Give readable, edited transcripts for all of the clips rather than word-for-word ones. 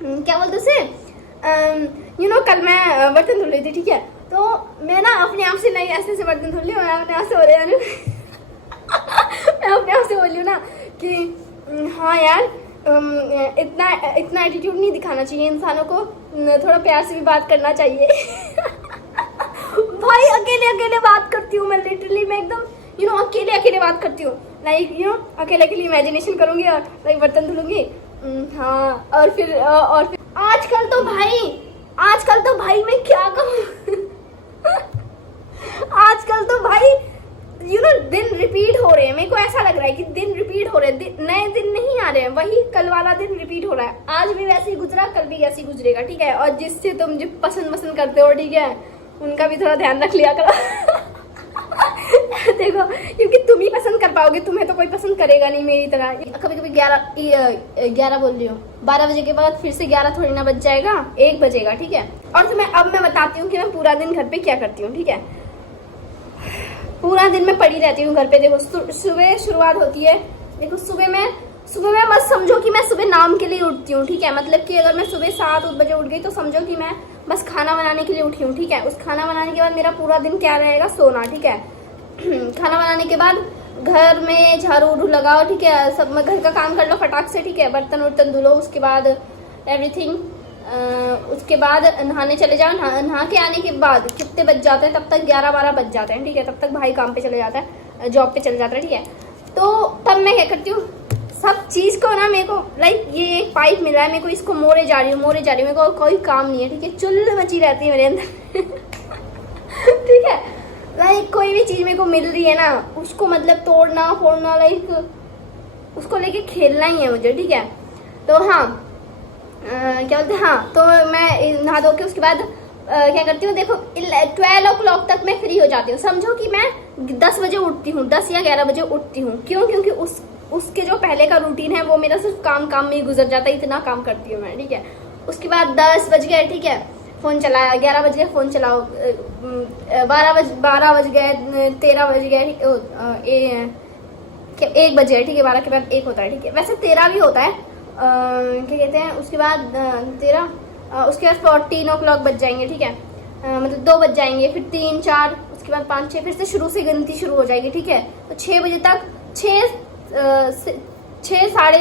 क्या बोलते उसे, कल मैं बर्तन धुल रही थी, ठीक है, तो मैं ना अपने आप से नहीं ऐसे से बर्तन धुल रही हूँ, मैं अपने आप से हो रही हूँ मैं अपने आप से बोल रही हूँ ना कि हाँ यार, इतना इतना एटीट्यूड नहीं दिखाना चाहिए इंसानों को, थोड़ा प्यार से भी बात करना चाहिए भाई अकेले अकेले बात करती हूँ मैं, लिटरली मैं एकदम अकेले अकेले बात करती हूँ, लाइक अकेले अकेले इमेजिनेशन करूंगी और लाइक बर्तन धुलूंगी। हाँ, और फिर आजकल तो भाई मैं क्या कहूँ आजकल तो भाई दिन रिपीट हो रहे हैं, मेरे को ऐसा लग रहा है कि दिन रिपीट हो रहे हैं, नए दिन नहीं आ रहे हैं, वही कल वाला दिन रिपीट हो रहा है, आज भी वैसे ही गुजरा, कल भी वैसे ही गुजरेगा, ठीक है। और जिससे तुम जो पसंद करते हो, ठीक है, उनका भी थोड़ा ध्यान रख लिया करो देखो, क्योंकि तुम ही पसंद कर पाओगे, तुम्हें तो कोई पसंद करेगा नहीं मेरी तरह। कभी कभी 11 बोल रही हूँ, 12 बजे के बाद फिर से 11 थोड़ी ना बज जाएगा, 1 बजेगा, ठीक है। और तुम्हें अब मैं बताती हूँ कि मैं पूरा दिन घर पे क्या करती हूँ, ठीक है। पूरा दिन मैं पड़ी रहती हूँ घर पे। देखो सुबह शुरुआत होती है, देखो सुबह में बस समझो कि मैं सुबह नाम के लिए उठती हूँ, ठीक है। मतलब कि अगर मैं सुबह 7 बजे उठ गई तो समझो कि मैं बस खाना बनाने के लिए उठी हूँ, ठीक है। उस खाना बनाने के बाद मेरा पूरा दिन क्या रहेगा, सोना, ठीक है। खाना बनाने के बाद घर में झाड़ू उड़ू लगाओ, ठीक है, सब घर का काम कर लो फटाक से, ठीक है, बर्तन वर्तन धुलो, उसके बाद एवरीथिंग, उसके बाद नहाने चले जाओ। नहा के आने के बाद कितने बज जाते हैं, तब तक 11-12 बज जाते हैं, ठीक है। तब तक भाई काम पे चले जाता है, जॉब पे चले जाता है, ठीक है। तो तब मैं क्या करती हूँ, सब चीज को ना, मेरे को लाइक ये एक पाइप मिला है, मेरे को इसको मोड़े जा रही हूँ, मेरे को कोई काम नहीं है, ठीक है। चुल्ल मची रहती है मेरे अंदर ठीक है। लाइक कोई भी चीज मेरे को मिल रही है ना, उसको मतलब तोड़ना फोड़ना, लाइक उसको लेके खेलना ही है मुझे, ठीक है। तो हाँ, क्या बोलते हैं, हाँ, तो मैं नहा धो के उसके बाद क्या करती हूँ, देखो 12 o'clock तक मैं फ्री हो जाती हूँ। समझो कि मैं 10 बजे उठती हूँ, 10 या 11 बजे उठती हूँ। क्यों? क्योंकि उसके जो पहले का रूटीन है वो मेरा सिर्फ काम में ही गुजर जाता है, इतना काम करती हूँ मैं, ठीक है। उसके बाद 10 बज गए, ठीक है, फोन चलाया, 11 बज गए फोन चलाओ, 12 बज गए, 13 बज गए, 1 बज गए, ठीक है। 12 के बाद 1 होता है, ठीक है। वैसे 13 भी होता है, क्या कहते हैं, उसके बाद 13, उसके बाद 14 o'clock बज जाएंगे, ठीक है। मतलब 2 बज जाएंगे, फिर 3, 4, उसके बाद 5, 6, फिर से शुरू से गिनती शुरू हो जाएगी, ठीक है। तो 6 बजे तक 6 साढ़े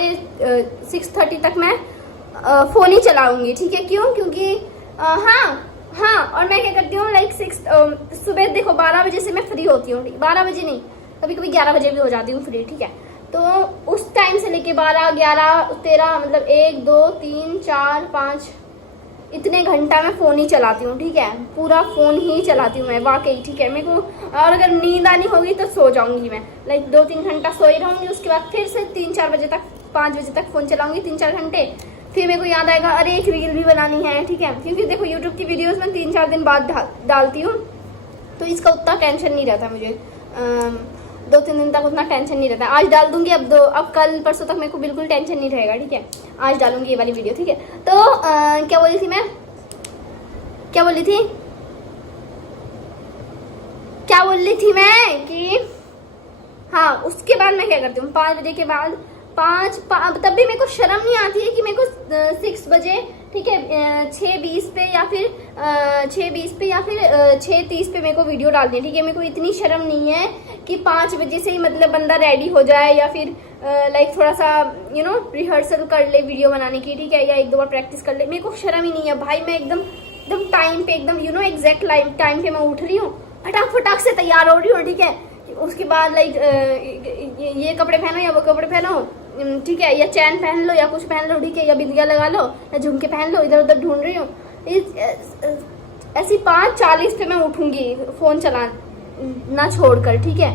6:30 तक मैं फोन ही चलाऊंगी, ठीक है। क्यों? क्योंकि हाँ, और मैं क्या करती हूँ, लाइक सुबह देखो 12 बजे से मैं फ्री होती हूँ, 12 बजे नहीं, कभी कभी 11 बजे भी हो जाती हूँ फ्री, ठीक है। तो उस टाइम से लेके 12, 11, 13, मतलब 1, 2, 3, 4, 5 इतने घंटा मैं फोन ही चलाती हूँ, ठीक है। पूरा फोन ही चलाती हूँ मैं, वाकई, ठीक है। मेरे को और अगर नींद आनी होगी तो सो जाऊंगी मैं, लाइक 2-3 घंटा सोई रहूंगी, उसके बाद फिर से 3-4 बजे तक, 5 बजे तक फोन चलाऊंगी, 3-4 घंटे। फिर मेरे को याद आएगा, अरे एक रील भी बनानी है, ठीक है। क्योंकि देखो यूट्यूब की वीडियोस में 3-4 दिन बाद डालती हूँ, तो इसका उतना टेंशन नहीं रहता मुझे, 2-3 दिन तक उतना टेंशन नहीं रहता। आज डाल दूंगी, अब कल परसों तक मेरे को बिल्कुल टेंशन नहीं रहेगा, ठीक है। आज डालूंगी ये वाली वीडियो, ठीक है। तो क्या बोली थी मैं कि हाँ, उसके बाद मैं क्या करती हूँ, 5 बजे के बाद तब भी मेरे को शर्म नहीं आती है कि मेरे को 6 बजे, ठीक है, 6:20 पे या फिर 6:30 पे मेरे को वीडियो डालनी है, ठीक है। मेरे को इतनी शर्म नहीं है कि 5 बजे से ही मतलब बंदा रेडी हो जाए, या फिर लाइक थोड़ा सा रिहर्सल कर ले वीडियो बनाने की, ठीक है, या 1-2 बार प्रैक्टिस कर ले। मेरे को शर्म ही नहीं है भाई, मैं एकदम टाइम पे, एकदम एग्जैक्ट टाइम पे मैं उठ रही हूँ, फटाक से तैयार हो रही हूँ, ठीक है। उसके बाद लाइक ये कपड़े पहनो या वो कपड़े पहनो, ठीक है, या चैन पहन लो या कुछ पहन लो, ठीक है, या बिंदिया लगा लो या झुमके पहन लो, इधर उधर ढूंढ रही हूँ। ऐसी 5:40 पे मैं उठूंगी फोन चलाना छोड़कर, ठीक है।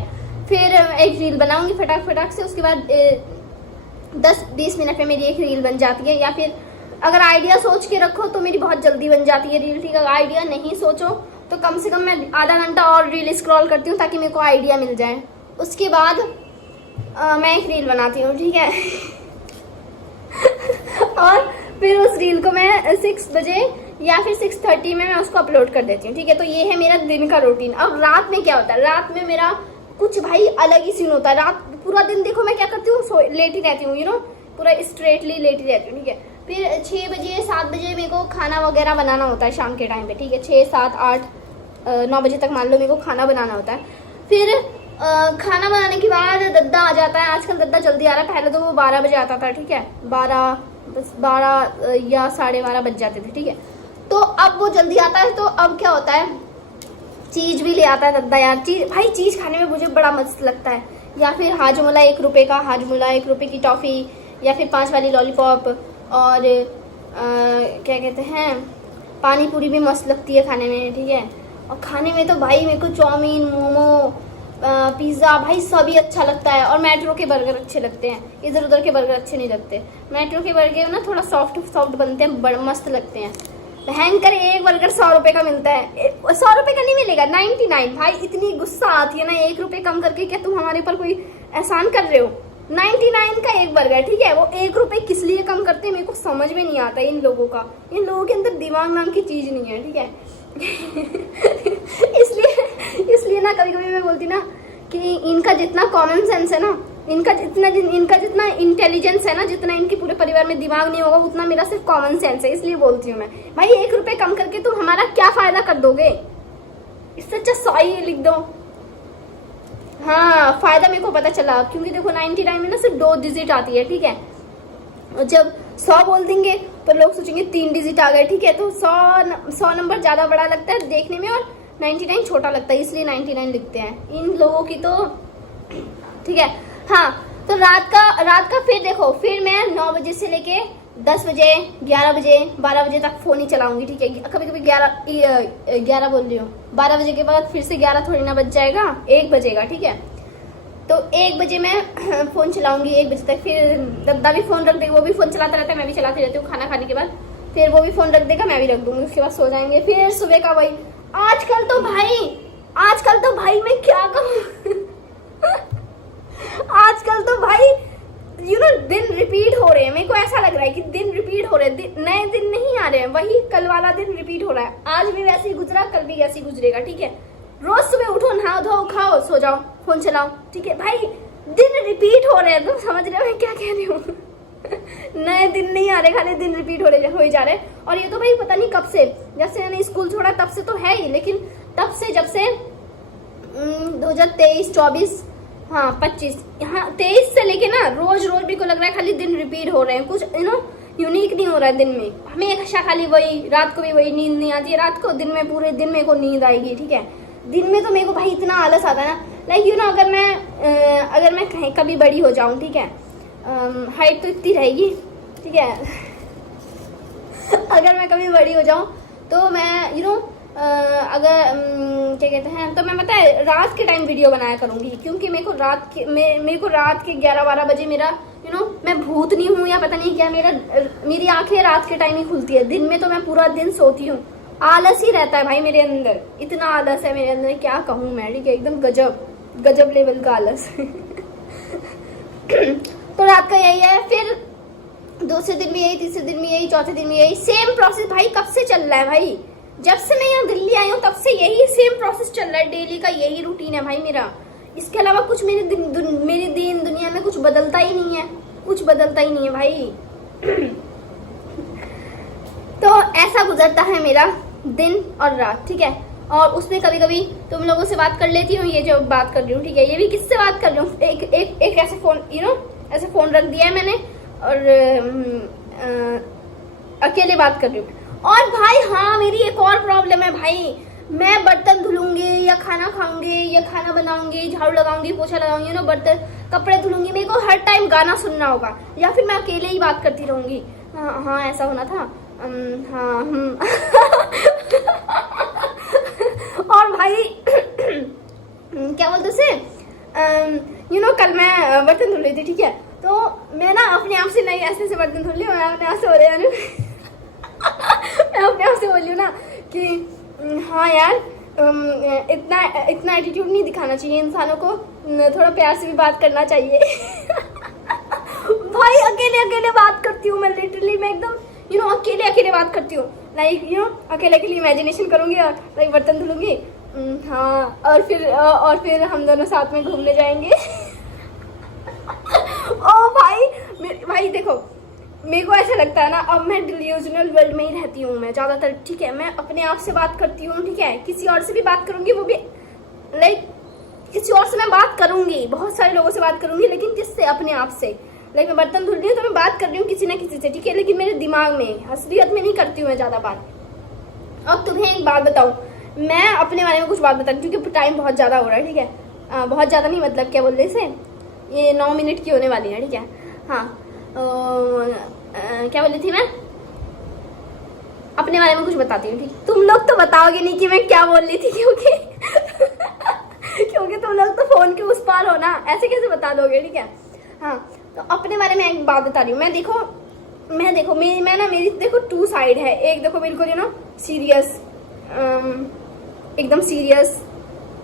फिर एक रील बनाऊंगी फटाक से, उसके बाद 10-20 मिनट में मेरी एक रील बन जाती है। या फिर अगर आइडिया सोच के रखो तो मेरी बहुत जल्दी बन जाती है रील, ठीक है। अगर आइडिया नहीं सोचो तो कम से कम मैं आधा घंटा और रील स्क्रॉल करती हूँ ताकि मेरे को आइडिया मिल जाए। उसके बाद मैं एक रील बनाती हूँ, ठीक है और फिर उस रील को मैं 6 बजे या फिर 6:30 में मैं उसको अपलोड कर देती हूँ, ठीक है। तो ये है मेरा दिन का रूटीन। अब रात में क्या होता है, रात में मेरा कुछ भाई अलग ही सीन होता है। रात पूरा दिन देखो मैं क्या करती हूँ, लेटी रहती हूँ, पूरा स्ट्रेटली लेटी रहती हूँ, ठीक है। फिर 6 बजे 7 बजे मेरे को खाना वगैरह बनाना होता है शाम के टाइम पे, ठीक है। 6, 7, 8, 9 बजे तक मान लो मेरे को खाना बनाना होता है। फिर खाना बनाने के बाद दद्दा आ जाता है। आजकल दद्दा जल्दी आ रहा है, पहले तो वो 12 बजे आता था, ठीक है। 12 या 12:30 बज जाते थे, ठीक है। तो अब वो जल्दी आता है, तो अब क्या होता है, चीज भी ले आता है दद्दा यार। चीज खाने में मुझे बड़ा मस्त लगता है। या फिर हाजमोला 1 रुपए का, हाजमोला 1 रुपए की टॉफी, या फिर 5 वाली लॉलीपॉप, और क्या कहते हैं, पानी पूरी भी मस्त लगती है खाने में, ठीक है। और खाने में तो भाई मेरे को चाउमीन, मोमो, पिज़्ज़ा भाई सभी अच्छा लगता है। और मेट्रो के बर्गर अच्छे लगते हैं, इधर उधर के बर्गर अच्छे नहीं लगते। मेट्रो के बर्गर ना थोड़ा सॉफ्ट बनते हैं, बड़े मस्त लगते हैं। भयंकर एक बर्गर 100 रुपए का मिलता है। 100 रुपए का नहीं मिलेगा, 99। भाई इतनी गुस्सा आती है ना, 1 रुपए कम करके क्या तुम हमारे ऊपर कोई एहसान कर रहे हो? 99 का एक बर्गर, ठीक है। वो 1 रुपए किस लिए कम करते हैं मेरे को समझ में नहीं आता इन लोगों का। इन लोगों के अंदर दिमाग नाम की चीज नहीं है, ठीक है। इसलिए ना कभी कभी मैं बोलती ना कि इनका जितना कॉमन सेंस है ना, इनका जितना इंटेलिजेंस है ना, जितना इनके पूरे परिवार में दिमाग नहीं होगा, उतना मेरा सिर्फ कॉमन सेंस है। इसलिए बोलती हूँ मैं, भाई 1 रुपए कम करके तुम हमारा क्या फायदा कर दोगे? इससे अच्छा 100 लिख दो। हाँ, फायदा मेरे को पता चला, क्योंकि देखो 99 में ना सिर्फ 2 डिजिट आती है, ठीक है। और जब 100 बोल देंगे तो लोग सोचेंगे 3 डिजिट आ गए, ठीक है। तो 100 नंबर ज्यादा बड़ा लगता है देखने में, और 99 छोटा लगता है, इसलिए 99 लिखते हैं इन लोगों की तो, ठीक है। हाँ, तो रात का फिर देखो, फिर मैं 9 बजे से लेके 10 बजे, 11 बजे, 12 बजे तक फोन ही चलाऊंगी, ठीक है। कभी कभी 11 बोल रही हूँ, 12 बजे के बाद फिर से 11 थोड़ी ना बज जाएगा, 1 बजेगा, ठीक है। तो 1 बजे मैं फोन चलाऊंगी, 1 बजे तक। फिर दद्दा भी फोन रख देगा, वो भी फोन चलाता रहता है, मैं भी चलाती रहती हूँ खाना खाने के बाद। फिर वो भी फोन रख देगा, मैं भी रख दूंगी, उसके बाद सो जाएंगे। फिर सुबह का वही। आजकल तो भाई मैं क्या कहूँ आजकल तो भाई दिन रिपीट हो रहे हैं। मेरे को ऐसा लग रहा है कि दिन रिपीट हो रहे हैं, नए दिन नहीं आ रहे हैं, वही कल वाला दिन रिपीट हो रहा है। आज भी वैसे ही गुजरा, कल भी वैसे ही गुजरेगा, ठीक है। रोज सुबह उठो, नहाओ धो, खाओ, सो जाओ, फोन चलाओ, ठीक है। भाई दिन रिपीट हो रहे हैं, तुम समझ रहे हो मैं क्या कह रही हूँ? नए दिन नहीं आ रहे, खाली दिन रिपीट हो ही जा रहे हैं। और ये तो भाई पता नहीं कब से, जब से मैंने स्कूल छोड़ा तब से तो है ही, लेकिन तब से जब से 2023, 24, हाँ 25, हाँ 23 से लेके ना रोज मेरे को लग रहा है खाली दिन रिपीट हो रहे हैं। कुछ यूनिक नहीं हो रहा है दिन में। हमेशा खाली वही, रात को भी वही, नींद नहीं आती है रात को, दिन में पूरे दिन मेरे को नींद आएगी, ठीक है। दिन में तो मेरे को भाई इतना आलस आता है ना, लाइक अगर मैं कहीं कभी बड़ी हो जाऊं, ठीक है, हाइट तो इतनी रहेगी, ठीक है। अगर मैं कभी बड़ी हो जाऊं तो मैं क्या कहते हैं, तो मैं पता है रात के टाइम वीडियो बनाया करूंगी, क्योंकि मेरे को रात के 11-12 बजे मेरा मैं भूत नहीं हूँ या पता नहीं क्या, मेरी आंखें रात के टाइम ही खुलती है। दिन में तो मैं पूरा दिन सोती हूँ। आलस ही रहता है भाई मेरे अंदर, इतना आलस है मेरे अंदर, क्या कहूँ मैं, ठीक है। एकदम गजब लेवल का आलस। तो रात का यही है। फिर दूसरे दिन भी यही, तीसरे दिन भी यही, चौथे दिन भी यही, सेम प्रोसेस भाई कब से चल रहा है भाई, जब से मैं यहाँ दिल्ली आई हूँ तब से यही सेम प्रोसेस चल रहा है। डेली का यही रूटीन है भाई मेरा। इसके अलावा कुछ मेरी दिन दुनिया में कुछ बदलता ही नहीं है, कुछ बदलता ही नहीं है भाई। तो ऐसा गुजरता है मेरा दिन और रात, ठीक है। और उसमें कभी कभी तुम लोगों से बात कर लेती हूँ, ये जो बात कर रही हूँ, ठीक है। ये भी किससे बात कर रही हूँ, एक ऐसे फोन ऐसे फोन रख दिया है मैंने, और अकेले बात कर रही हूँ। और भाई हाँ, मेरी एक और प्रॉब्लम है भाई, मैं बर्तन धुलूंगी या खाना खाऊंगी या खाना बनाऊंगी, झाड़ू लगाऊंगी, पोछा लगाऊंगी, बर्तन कपड़े धुलूंगी, मेरे को हर टाइम गाना सुनना होगा, या फिर मैं अकेले ही बात करती रहूंगी। हाँ ऐसा होना था। हाँ और भाई क्या बोलते उसे, कल मैं बर्तन धुल रही थी, ठीक है। तो मैं ना अपने आप से नहीं ऐसे बर्तन धुल रही हूँ, मैं अपने आप से हो रही हूँ मैं अपने आप से बोल रही हूँ ना कि हाँ यार, इतना एटीट्यूड नहीं दिखाना चाहिए इंसानों को, थोड़ा प्यार से भी बात करना चाहिए। भाई अकेले बात करती हूँ मैं, लिटरली मैं एकदम अकेले बात करती हूँ, लाइक अकेले इमेजिनेशन करूंगी और लाइक बर्तन धुलूंगी, हाँ, और फिर हम दोनों साथ में घूमने जाएंगे। ओ भाई देखो, मेरे को ऐसा लगता है ना, अब मैं डिल्यूजनल वर्ल्ड में ही रहती हूँ मैं ज़्यादातर, ठीक है। मैं अपने आप से बात करती हूँ, ठीक है। किसी और से भी बात करूँगी, वो भी लाइक किसी और से मैं बात करूँगी, बहुत सारे लोगों से बात करूँगी, लेकिन किससे? अपने आप से। लाइक मैं बर्तन धुल रही हूँ तो मैं बात कर रही हूँ किसी ना किसी से, ठीक है, लेकिन मेरे दिमाग में, असलियत में नहीं करती हूँ मैं ज़्यादा बात। अब तुम्हें एक बात बताऊँ, मैं अपने बारे में कुछ बात बताती हूँ, क्योंकि टाइम बहुत ज़्यादा हो रहा है, ठीक है। बहुत ज़्यादा नहीं, मतलब क्या बोलते इसे, ये 9 मिनट की होने वाली है, ठीक है। हाँ, क्या बोली थी मैं? अपने बारे में कुछ बताती हूँ, ठीक। तुम लोग तो बताओगे नहीं कि मैं क्या बोल रही थी, क्योंकि क्योंकि तुम लोग तो फोन के उस पार हो ना, ऐसे कैसे बता दोगे, ठीक है। हाँ, तो अपने बारे में एक बात बता रही हूँ। मैं देखो मेरी देखो 2 साइड है। एक देखो बिल्कुल सीरियस, एकदम सीरियस,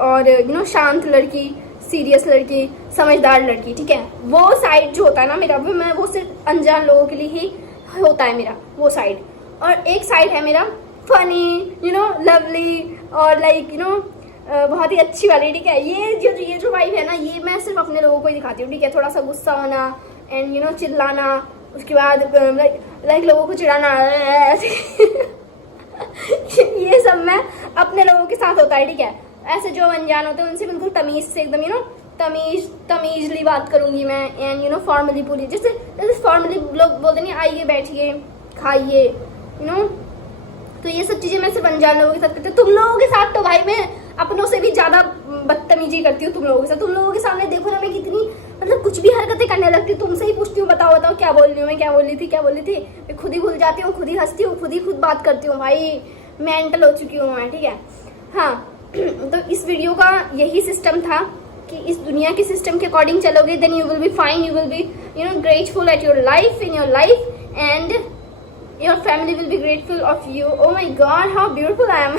और शांत लड़की, सीरियस लड़की, समझदार लड़की, ठीक है। वो साइड जो होता है ना मेरा, वो सिर्फ अनजान लोगों के लिए ही होता है मेरा वो साइड। और एक साइड है मेरा फनी, लवली, और लाइक बहुत ही अच्छी वाली, ठीक है। ये जो वाइब है ना, ये मैं सिर्फ अपने लोगों को ही दिखाती हूँ, ठीक है। थोड़ा सा गुस्सा होना एंड चिल्लाना, उसके बाद लाइक लोगों को चिढ़ाना ये सब मैं अपने लोगों के साथ होता है, ठीक है। ऐसे जो अनजान होते हैं उनसे बिल्कुल तमीज से, एकदम तमीजली बात करूंगी मैं, एंड फॉर्मली पूरी, जैसे फॉर्मली लोग बोलते नहीं, आइए बैठिए खाइए, तो ये सब चीजें मैं सिर्फ अनजान लोगों के साथ करती हूँ। तुम लोगों के साथ तो भाई मैं अपनों से भी ज्यादा बदतमीजी करती हूँ तुम लोगों के साथ। तुम लोगों के सामने देखो ना, मैं कितनी मतलब कुछ भी हरकतें करने लगती हूँ। तुमसे ही पूछती हूँ, बताओ क्या बोल रही हूँ मैं, क्या बोल रही थी। मैं खुद ही भूल जाती हूँ, खुद ही हंसती हूँ, खुद बात करती हूँ। भाई मेंटल हो चुकी हूँ मैं, ठीक है। हाँ, तो इस वीडियो का यही सिस्टम था कि इस दुनिया के सिस्टम के अकॉर्डिंग चलोगे, then you will be fine, you will be grateful at your life, in your life, and your family will be grateful of you. Oh my god, how beautiful I am.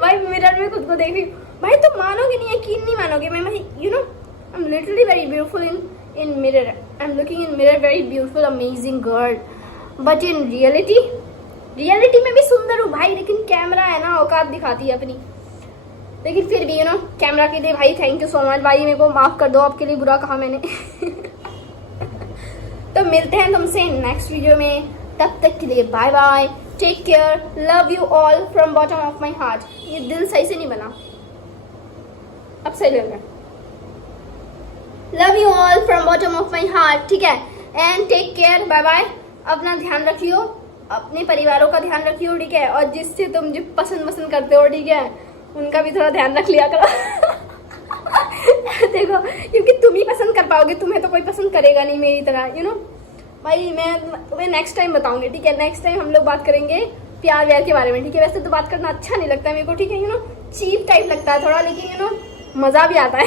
भाई mirror में खुद को देख रही हूँ, भाई तुम मानोगे नहीं, यकीन नहीं मानोगे। मैं I'm literally very beautiful in mirror. I'm looking in mirror very beautiful, amazing girl. But in reality में भी सुंदर हूँ भाई, लेकिन कैमरा है ना, औकात दिखाती है अपनी। लेकिन फिर भी कैमरा के लिए भाई थैंक यू सो मच भाई, मेरे को माफ कर दो, आपके लिए बुरा कहा मैंने। तो मिलते हैं तुमसे नेक्स्ट वीडियो में, तब तक के लिए bye bye, take care, love you all from bottom of my heart. ये दिल सही से नहीं बना, अब सही लग रहा है। Love you all from bottom of my heart, ठीक है। And take care, bye bye. अपना ध्यान रखियो, अपने परिवारों का ध्यान रखियो, ठीक है। और जिससे तुम जो पसंद करते हो, ठीक है, उनका भी थोड़ा ध्यान रख लिया करो। देखो, क्योंकि तुम ही पसंद कर पाओगे, तुम्हें तो कोई पसंद करेगा नहीं मेरी तरह, भाई मैं तुम्हें नेक्स्ट टाइम बताऊंगी, ठीक है। नेक्स्ट टाइम हम लोग बात करेंगे प्यार व्यार के बारे में, ठीक है। वैसे तो बात करना अच्छा नहीं लगता है मेरे को, ठीक है, चीप टाइप लगता है थोड़ा, लेकिन मजा भी आता है।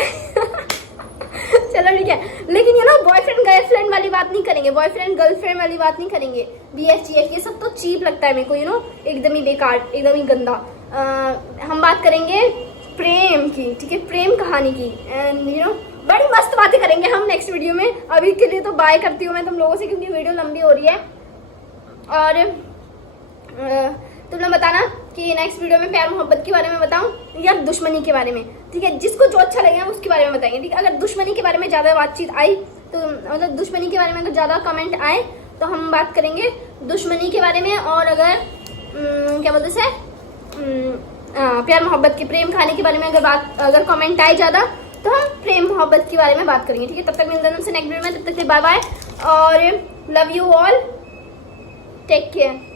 चलो ठीक है, लेकिन बॉयफ्रेंड गर्लफ्रेंड वाली बात नहीं करेंगे, बॉयफ्रेंड गर्लफ्रेंड वाली बात नहीं करेंगे, BFGF ये सब तो चीप लगता है मेरे को, एकदम ही बेकार, एकदम ही गंदा। हम बात करेंगे प्रेम की, ठीक है, प्रेम कहानी की, एंड बड़ी मस्त बातें करेंगे हम नेक्स्ट वीडियो में। अभी के लिए तो बाय करती हूँ मैं तुम लोगों से, क्योंकि वीडियो लंबी हो रही है। और तुम लोग बताना कि नेक्स्ट वीडियो में प्यार मोहब्बत के बारे में बताऊं या दुश्मनी के बारे में, ठीक है। जिसको जो अच्छा लगेगा उसके बारे में बताएंगे, ठीक है। अगर दुश्मनी के बारे में ज्यादा बातचीत आई तो मतलब दुश्मनी के बारे में अगर ज्यादा कमेंट आए तो हम बात करेंगे दुश्मनी के बारे में। और अगर क्या बोलते से प्यार मोहब्बत के, प्रेम कहानी के बारे में अगर कमेंट आए ज्यादा तो हम प्रेम मोहब्बत के बारे में बात करेंगे, ठीक है। तब तक मिलते हैं तुमसे नेक्स्ट वीडियो में, तब तक बाय बाय और love you all, take care.